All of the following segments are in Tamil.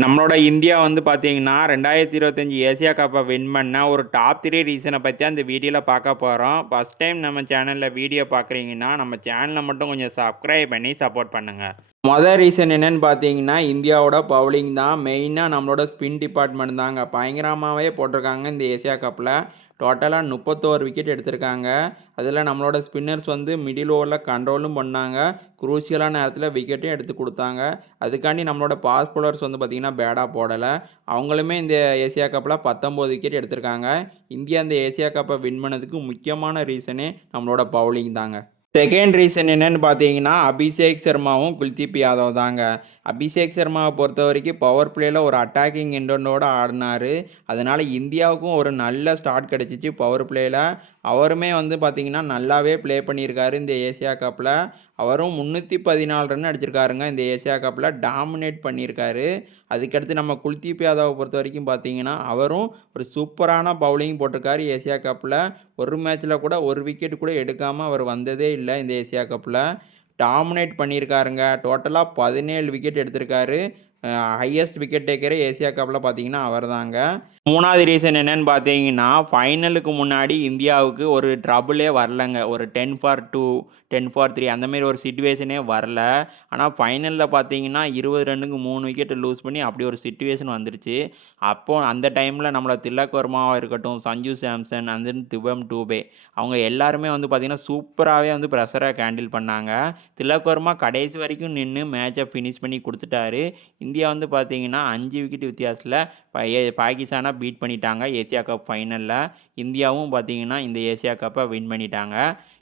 நம்மளோட இந்தியா வந்து பார்த்தீங்கன்னா, 2025 ஏசியா கப்ப வின் பண்ண ஒரு டாப் 3 ரீசன பத்தி அந்த வீடியோல பார்க்க போறோம். ஃபர்ஸ்ட் டைம் நம்ம சேனல்ல வீடியோ பார்க்குறீங்கன்னா, நம்ம சேனல மட்டும் கொஞ்சம் சப்ஸ்கிரைப் பண்ணி சப்போர்ட் பண்ணுங்க. ரீசன் என்னன்னு பார்த்தீங்கன்னா, இந்தியாவோட பவுலிங் தான். மெயினா நம்மளோட ஸ்பின் டிபார்ட்மெண்ட் தாங்க. பயங்கரமாவே போட்டிருக்காங்க இந்த ஏசியா கப்ல. டோட்டலா 31 விக்கெட் எடுத்திருக்காங்க. அதில நம்மளோட ஸ்பின்னர்ஸ் வந்து மிடில் ஓவர்ல கண்ட்ரோலும் பண்ணாங்க. குரூசியலான நேரத்தில விக்கெட்டும் எடுத்து குடுத்தாங்க. அதுக்காண்டி நம்மளோட ஃபாஸ்ட் பவுலர்ஸ் வந்து பார்த்தீங்கன்னா, பேடா போடல. அவங்களுமே இந்த ஏசியா கப்ல 19 விக்கெட் எடுத்திருக்காங்க. இந்தியா இந்த ஏசியா கப்ப வின் பண்ணதுக்கு முக்கியமான ரீசனே நம்மளோட பவுலிங் தாங்க. செகண்ட் ரீசன் என்னன்னு பார்த்தீங்கன்னா, அபிஷேக் சர்மாவும், குல்தீப் யாதவ் தாங்க. அபிஷேக் சர்மாவ பொறுத்தவரைக்கும் பவர் பிளேல ஒரு அட்டாக்கிங் இன்டென்டோட ஆடுனாரு. அதனால இந்தியாவுக்கும் ஒரு நல்ல ஸ்டார்ட் கிடைச்சிச்சு பவர் பிளேல. அவருமே வந்து பார்த்தீங்கன்னா, நல்லாவே ப்ளே பண்ணியிருக்காரு இந்த ஏசியா கப்ல. அவரும் 314 ரன் அடிச்சிருக்காருங்க இந்த ஏசியா கப்ல. டாமினேட் பண்ணியிருக்காரு. அதுக்கடுத்து நம்ம குல்தீப் யாதவ பொறுத்தவரைக்கும் பார்த்தீங்கன்னா, அவரும் ஒரு சூப்பரான பவுலிங் போட்டிருக்காரு ஏசியா கப்ல. ஒரு மேட்ச்ல கூட ஒரு விக்கெட் கூட எடுக்காம அவர் வந்ததே இல்ல இந்த ஏசியா கப்ல. டாமினேட் பண்ணியிருக்காருங்க. டோட்டலா 17 விக்கெட் எடுத்திருக்காரு. ஹையஸ்ட் விக்கெட் டேக்கரே ஏசியா கப்ல பார்த்தீங்கன்னா அவர்தாங்க. 3வது ரீசன் என்னன்னு பார்த்தீங்கன்னா, ஃபைனலுக்கு முன்னாடி இந்தியாவுக்கு ஒரு ட்ரபுளே வரலங்க. ஒரு 10 ஃபார் 2, 10 ஃபார் 3 அந்த மாரி ஒரு சிச்சுவேஷனே வரல. ஆனா ஃபைனல்ல பார்த்தீங்கன்னா, 20 ரன்னுக்கு 3 விக்கெட் லூஸ் பண்ணி அப்படி ஒரு சிச்சுவேஷன் வந்துருச்சு. அப்போ அந்த டைம்ல நம்மள திலக் வர்மாவா இருக்கட்டும், சஞ்சு சாம்சன் அண்ட் தென் சிவம் டூபே அவங்க எல்லாருமே வந்து பார்த்தீங்கன்னா, சூப்பராவே வந்து பிரஷர ஹேண்டில் பண்ணாங்க. திலக் வர்மா கடைசி வரைக்கும் நின்னு மேட்ச ஃபினிஷ் பண்ணி குடுத்துட்டாரு. இந்தியா வந்து பார்த்தீங்கன்னா, 5 விக்கெட் வித்தியாசத்தில பாகிஸ்தான பீட் பண்ணிட்டாங்க ஏசியா கப் ஃபைனல்ல. இந்தியாவும் பார்த்தீங்கன்னா, இந்த ஏசியா கப்ப வின் பண்ணிட்டாங்க.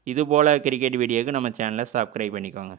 இதுபோல கிரிக்கெட் வீடியோக்கு நம்ம சேனல சப்ஸ்கிரைப் பண்ணிக்கோங்க.